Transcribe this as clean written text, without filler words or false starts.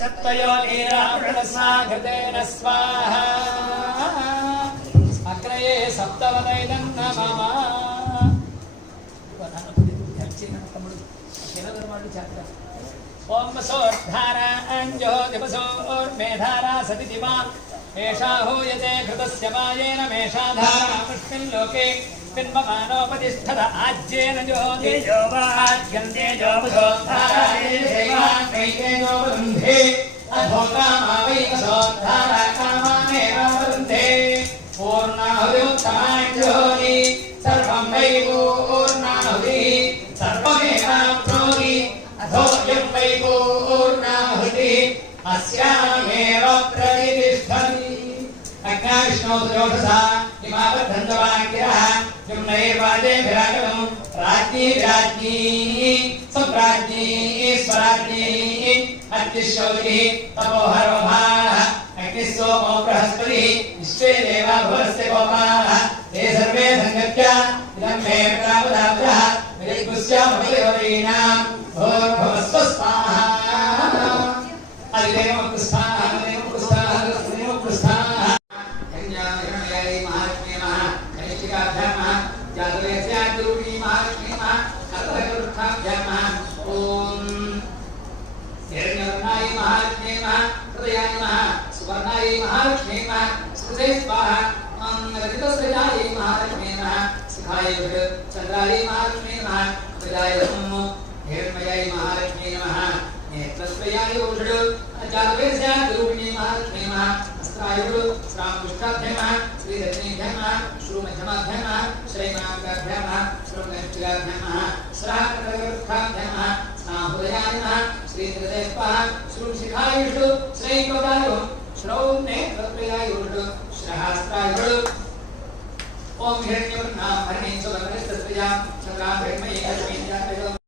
सत्तयो नीरावृणस्वाघृतेन स्वाहा अग्रये सप्तवदैनं नमः ओम सोर्धारा अंजो दिवसोर्मेधारा सतिदिवा एषा हूयते घृतस्य मायेन मेषाधारा पुष्मिल्लोके पिन्वमानोपतिष्ठत आज्येन ज्योतिजो वाद्यन्ते जोवसोद्धारा देवान्वैतेजो वरुन्धे अधोकामावैकसोद्धारा कामानेवावरुन्धे पूर्णाहुत्तमाञ्जोनि सर्वं वै पूर्णाहुतिः सर्वमेवाप्नोति अधोऽयं वै पूर्णाहुतिः अस्यामेव प्रतिष्ठति अग्नाविष्णोर्जोषसा इमावद्धन्तवाङ्गिरः जुम्नैर्वाजेभिरागमं राज्ञी विराज्ञी सम्राज्ञी स्वराज्ञी अग्निश्चौरिः तपोहरो भाः अग्निस्सोमो बृहस्पतिः विश्वे देवा भुवनस्य गोपाः ते सर्वे सङ्गत्य इदं मे प्रापदाब्जः विलिपुष्यामभिरवीणां भूर्भुवस्व स्वाहा अधिदेवं स्वाहा अधिदेवं स्वाहा अधिदेवं स्वाहा धन्याय महात्म्यमः कनिष्ठिकाभ्यामः जातवेस्याद्रूपिणी महात्म्यमः कल्पकरुद्धाभ्यामः ॐ हिरण्यवर्णाय महात्म्यमः हृदयाय नमः सुवर्णाय महात्म्यमः सुते स्वाहा रजतस्रजाय महात्म्यमः शिखाय चन्द्राय महात्म्यमः कपिलाय हिरण्मयाय महात्म्यमः नेत्रस्त्रयाय षड् जातवेस्याद्रूपिणी महात्म्यमः अस्त्रायुः श्रामपुष्टाभ्यामः श्रीरत्नेभ्यामः श्रूमध्यमाभ्यामः श्रैमाङ्गाभ्यामः श्रूमनष्टिकाभ्यामः श्राकटकरुद्धाभ्यामः स्नाहुदयाय नमः श्रीधृतेस्वाः श्रूशिखायुषु श्रैकवदायुः श्रौनेत्रप्रियायुषु श्रहास्त्रायुषु ओम हिरण्यवर्णां हरिणीं सुवर्णस्तस्त्रियां चन्द्रां हिरण्मयीं